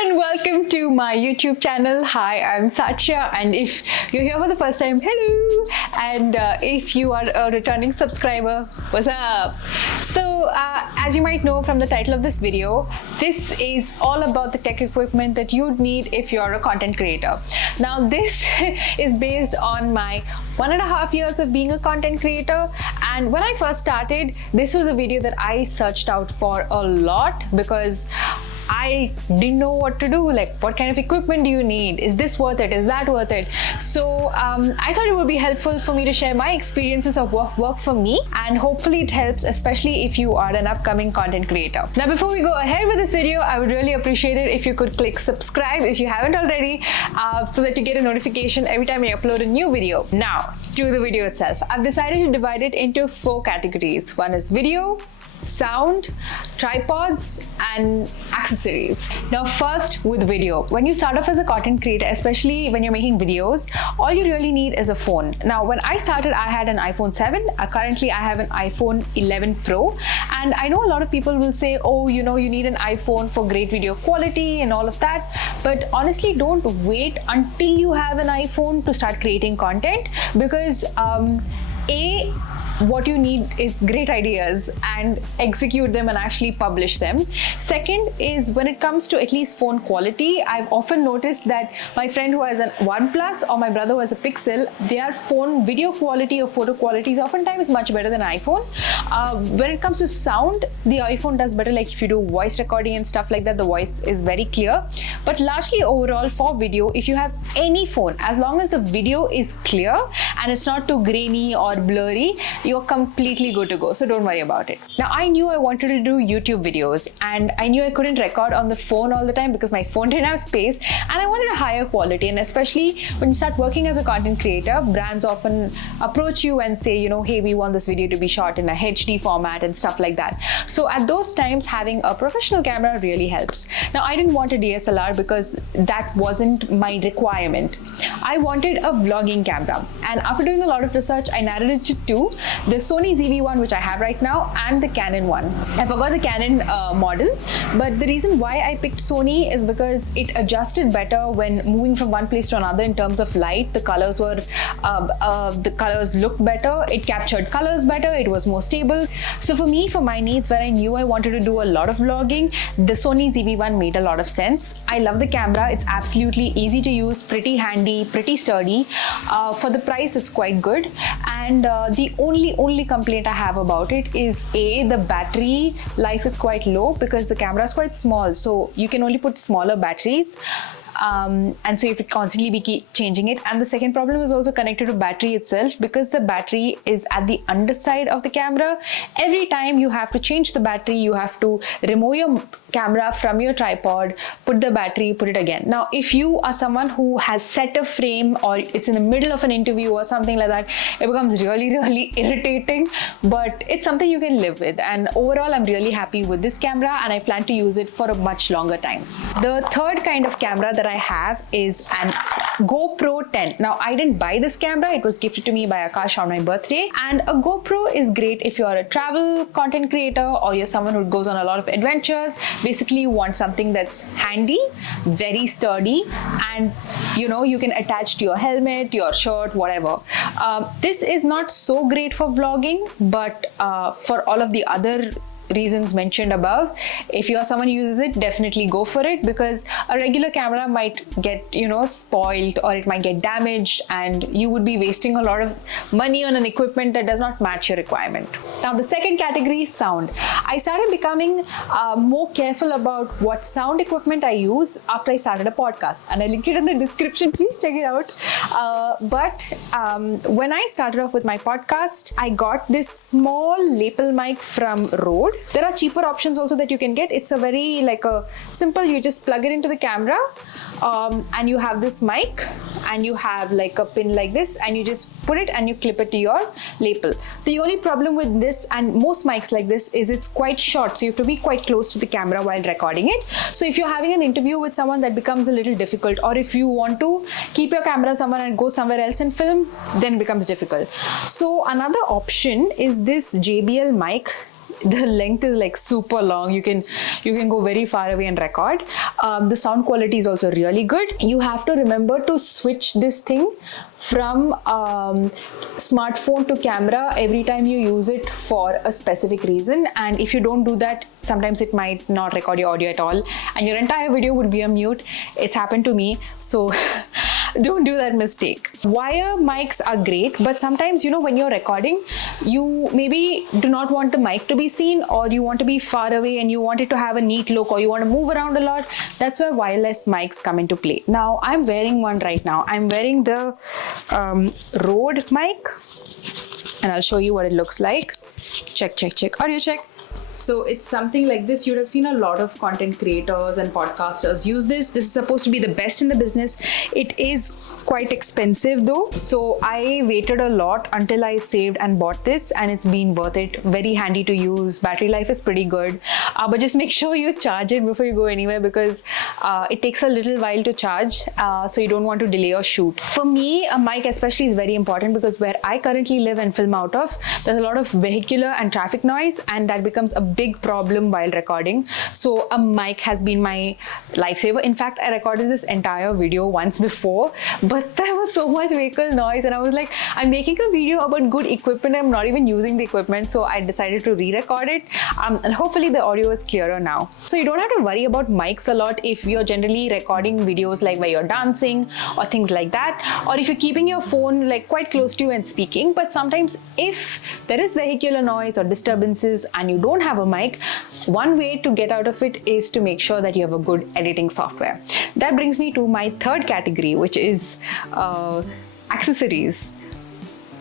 and welcome to my YouTube channel. Hi, I'm Satya, and if you're here for the first time, hello, and if you are a returning subscriber, what's up? So as you might know from the title of this video, this is all about the tech equipment that you'd need if you're a content creator. Now this is based on my 1.5 years of being a content creator, and when I first started, this was a video that I searched out for a lot because I didn't know what to do. Like, what kind of equipment do you need? Is this worth it? Is that worth it? So I thought it would be helpful for me to share my experiences of what worked for me, and hopefully it helps, especially if you are an upcoming content creator. Now, before we go ahead with this video, I would really appreciate it if you could click subscribe if you haven't already, so that you get a notification every time I upload a new video. Now, to the video itself. I've decided to divide it into 4 categories. One is video, sound, tripods, and accessories. Now first, with video. When you start off as a content creator, especially when you're making videos, all you really need is a phone. Now when I started, I had an iPhone 7. Currently I have an iPhone 11 Pro, and I know a lot of people will say, oh, you know, you need an iPhone for great video quality and all of that, but honestly, don't wait until you have an iPhone to start creating content, because what you need is great ideas and execute them and actually publish them. Second is, when it comes to at least phone quality, I've often noticed that my friend who has an OnePlus or my brother who has a Pixel, their phone video quality or photo quality is oftentimes much better than iPhone. When it comes to sound, the iPhone does better. Like if you do voice recording and stuff like that, the voice is very clear. But largely overall for video, if you have any phone, as long as the video is clear and it's not too grainy or blurry, you're completely good to go, so don't worry about it. Now I knew I wanted to do YouTube videos, and I knew I couldn't record on the phone all the time because my phone didn't have space, and I wanted a higher quality. And especially when you start working as a content creator, brands often approach you and say, you know, hey, we want this video to be shot in a HD format and stuff like that. So at those times, having a professional camera really helps. Now I didn't want a DSLR because that wasn't my requirement. I wanted a vlogging camera, and after doing a lot of research, I narrowed it to 2. The Sony ZV-1, which I have right now, and the Canon one. I forgot the Canon model, but the reason why I picked Sony is because it adjusted better when moving from one place to another in terms of light. The colors looked better, it captured colors better, it was more stable. So for me, for my needs, where I knew I wanted to do a lot of vlogging, the Sony ZV-1 made a lot of sense. I love the camera, it's absolutely easy to use, pretty handy, pretty sturdy. For the price, it's quite good. And the only complaint I have about it is the battery life is quite low because the camera is quite small, so you can only put smaller batteries. And so you have to constantly be changing it. And the second problem is also connected to battery itself, because the battery is at the underside of the camera. Every time you have to change the battery, you have to remove your camera from your tripod, put the battery, put it again. Now if you are someone who has set a frame, or it's in the middle of an interview or something like that, it becomes really irritating, but it's something you can live with. And overall, I'm really happy with this camera, and I plan to use it for a much longer time. The third kind of camera that I have is an GoPro 10. Now I didn't buy this camera, it was gifted to me by Akash on my birthday, and a GoPro is great if you're a travel content creator or you're someone who goes on a lot of adventures. Basically you want something that's handy, very sturdy, and you know, you can attach to your helmet, your shirt, whatever. This is not so great for vlogging, but for all of the other reasons mentioned above, if you are someone who uses it, definitely go for it, because a regular camera might get, you know, spoiled, or it might get damaged, and you would be wasting a lot of money on an equipment that does not match your requirement. Now the second category is sound. I started becoming more careful about what sound equipment I use after I started a podcast, and I link it in the description, please check it out. But when I started off with my podcast, I got this small lapel mic from Rode. There are cheaper options also that you can get. It's a very simple, you just plug it into the camera, and you have this mic, and you have like a pin like this, and you just put it and you clip it to your lapel. The only problem with this and most mics like this is it's quite short, so you have to be quite close to the camera while recording it. So if you're having an interview with someone, that becomes a little difficult, or if you want to keep your camera somewhere and go somewhere else and film, then it becomes difficult. So another option is this JBL mic. the length is like super long. You can go very far away and record. The sound quality is also really good. You have to remember to switch this thing from smartphone to camera every time you use it for a specific reason, and if you don't do that, sometimes it might not record your audio at all and your entire video would be on mute. It's happened to me, so don't do that mistake. Wire mics are great, but sometimes, you know, when you're recording, you maybe do not want the mic to be seen, or you want to be far away and you want it to have a neat look, or you want to move around a lot. That's where wireless mics come into play. Now I'm wearing one right now. I'm wearing the Rode mic, and I'll show you what it looks like. Check, check, check. Audio check. So it's something like this. You'd have seen a lot of content creators and podcasters use this. This is supposed to be the best in the business. It is quite expensive though. So I waited a lot until I saved and bought this, and it's been worth it. Very handy to use. Battery life is pretty good. But just make sure you charge it before you go anywhere, because it takes a little while to charge. So you don't want to delay your shoot. For me, a mic especially is very important, because where I currently live and film out of, there's a lot of vehicular and traffic noise, and that becomes a big problem while recording. So a mic has been my lifesaver. In fact, I recorded this entire video once before, but there was so much vehicle noise, and I was like, I'm making a video about good equipment, I'm not even using the equipment. So I decided to re-record it, and hopefully the audio is clearer now. So you don't have to worry about mics a lot if you're generally recording videos like where you're dancing or things like that, or if you're keeping your phone like quite close to you and speaking. But sometimes if there is vehicular noise or disturbances and you don't have a mic, one way to get out of it is to make sure that you have a good editing software. That brings me to my third category, which is accessories.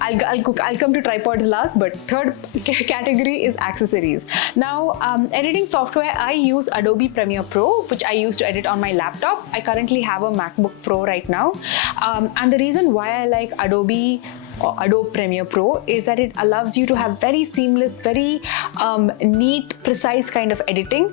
I'll come to tripods last, but third category is accessories. Now, editing software, I use Adobe Premiere Pro, which I use to edit on my laptop. I currently have a MacBook Pro right now. And the reason why I like Adobe Premiere Pro is that it allows you to have very seamless, very neat, precise kind of editing,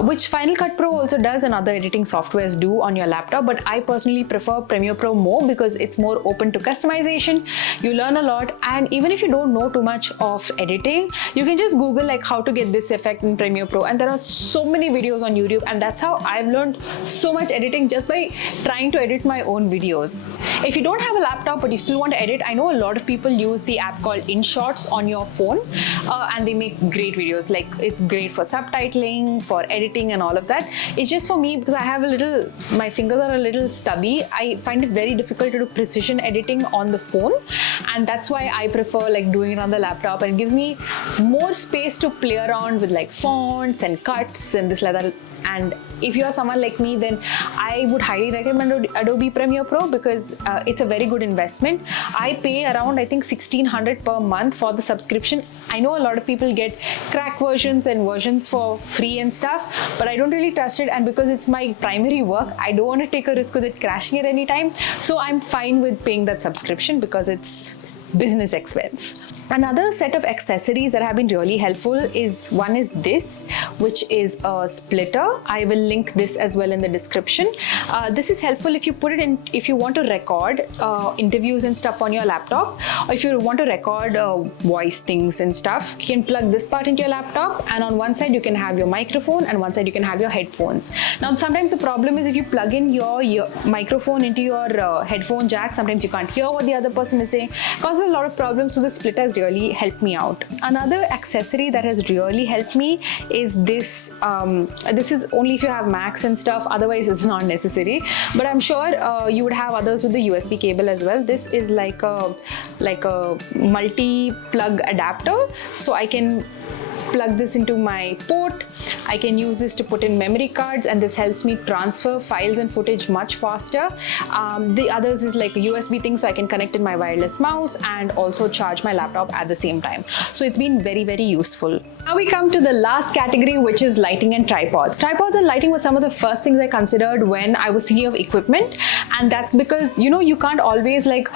which Final Cut Pro also does and other editing softwares do on your laptop. But I personally prefer Premiere Pro more because it's more open to customization. You learn a lot, and even if you don't know too much of editing, you can just Google like how to get this effect in Premiere Pro, and there are so many videos on YouTube, and that's how I've learned so much editing, just by trying to edit my own videos. If you don't have a laptop but you still want to edit, I know a lot of people use the app called InShots on your phone, and they make great videos. Like, it's great for subtitling, for editing and all of that. It's just for me, because I have my fingers are a little stubby. I find it very difficult to do precision editing on the phone, and that's why I prefer like doing it on the laptop, and it gives me more space to play around with like fonts and cuts and this like that. And if you're someone like me, then I would highly recommend Adobe Premiere Pro, because it's a very good investment. I pay around, I think, $1,600 per month for the subscription. I know a lot of people get crack versions and versions for free and stuff, but I don't really trust it. And because it's my primary work, I don't want to take a risk with it crashing at any time. So I'm fine with paying that subscription because it's business expense. Another set of accessories that have been really helpful is this, which is a splitter. I will link this as well in the description. This is helpful if you put it in, if you want to record interviews and stuff on your laptop, or if you want to record voice things and stuff. You can plug this part into your laptop, and on one side you can have your microphone, and one side you can have your headphones. Now, sometimes the problem is if you plug in your microphone into your headphone jack, sometimes you can't hear what the other person is saying. Causes a lot of problems, so the splitter has really helped me out. Another accessory that has really helped me is this. This is only if you have Macs and stuff, otherwise it's not necessary, but I'm sure you would have others with the USB cable as well. This is like a multi-plug adapter, so I can plug this into my port. I can use this to put in memory cards, and this helps me transfer files and footage much faster. The others is like a USB thing, so I can connect in my wireless mouse and also charge my laptop at the same time. So it's been very, very useful. Now we come to the last category, which is lighting and tripods. Tripods and lighting were some of the first things I considered when I was thinking of equipment, and that's because, you know, you can't always like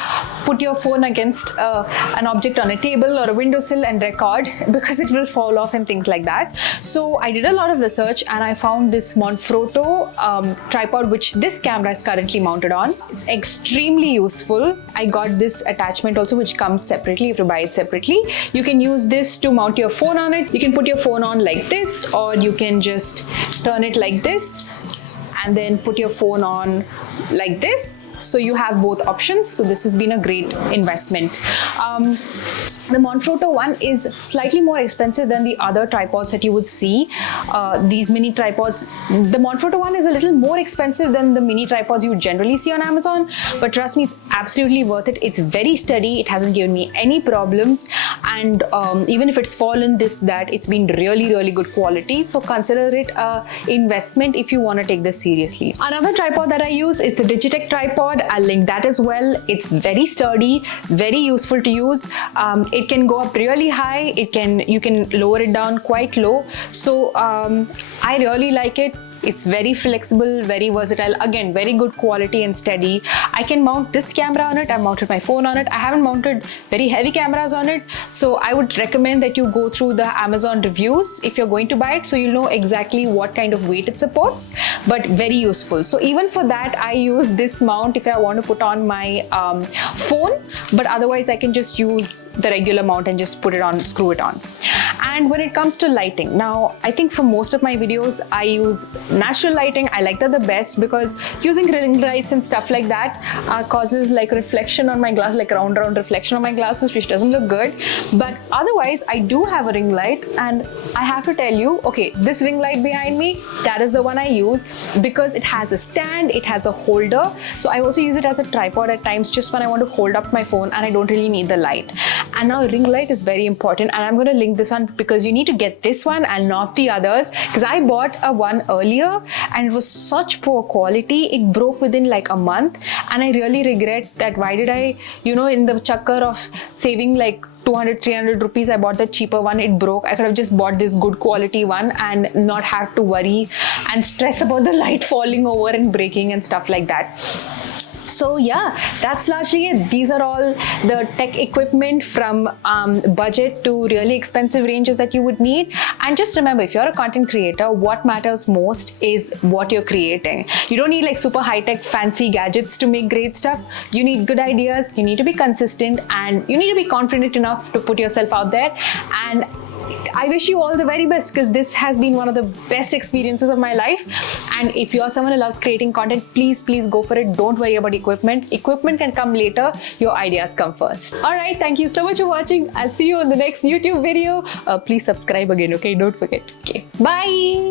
put your phone against an object on a table or a windowsill and record, because it will fall off and things like that. So I did a lot of research and I found this Manfrotto tripod, which this camera is currently mounted on. It's extremely useful. I got this attachment also, which comes separately. You have to buy it separately. You can use this to mount your phone on it. You can put your phone on like this, or you can just turn it like this and then put your phone on like this. So you have both options. So this has been a great investment. The Manfrotto one is slightly more expensive than the other tripods that you would see. These mini tripods, the Manfrotto one is a little more expensive than the mini tripods you would generally see on Amazon, but trust me, it's absolutely worth it. It's very steady. It hasn't given me any problems, and even if it's fallen, it's been really good quality. So consider it a investment if you want to take this seriously. Another tripod that I use is the Digitech tripod. I'll link that as well. It's very sturdy, very useful to use. It can go up really high. You can lower it down quite low. So I really like it. It's very flexible, very versatile. Again, very good quality and steady. I can mount this camera on it. I've mounted my phone on it. I haven't mounted very heavy cameras on it. So I would recommend that you go through the Amazon reviews if you're going to buy it, so you'll know exactly what kind of weight it supports, but very useful. So even for that, I use this mount if I want to put on my phone, but otherwise I can just use the regular mount and just put it on, screw it on. And when it comes to lighting, now I think for most of my videos, I use natural lighting. I like that the best, because using ring lights and stuff like that causes like reflection on my glass, like round reflection on my glasses, which doesn't look good. But otherwise, I do have a ring light, and I have to tell you, okay, this ring light behind me, that is the one I use, because it has a stand, it has a holder. So I also use it as a tripod at times, just when I want to hold up my phone and I don't really need the light. And now ring light is very important, and I'm going to link this one, because you need to get this one and not the others, because I bought a one earlier and it was such poor quality. It broke within like a month, and I really regret that. Why did I, in the chakkar of saving like 200-300 rupees, I bought the cheaper one. It broke. I could have just bought this good quality one and not have to worry and stress about the light falling over and breaking and stuff like that. So yeah, that's largely it. These are all the tech equipment from budget to really expensive ranges that you would need. And just remember, if you're a content creator, what matters most is what you're creating. You don't need like super high-tech fancy gadgets to make great stuff. You need good ideas, you need to be consistent, and you need to be confident enough to put yourself out there. And I wish you all the very best, because this has been one of the best experiences of my life. And if you're someone who loves creating content, please go for it. Don't worry about equipment. Equipment can come later. Your ideas come first. All right, thank you so much for watching. I'll see you on the next YouTube video. Please subscribe again, okay? Don't forget. Okay, bye.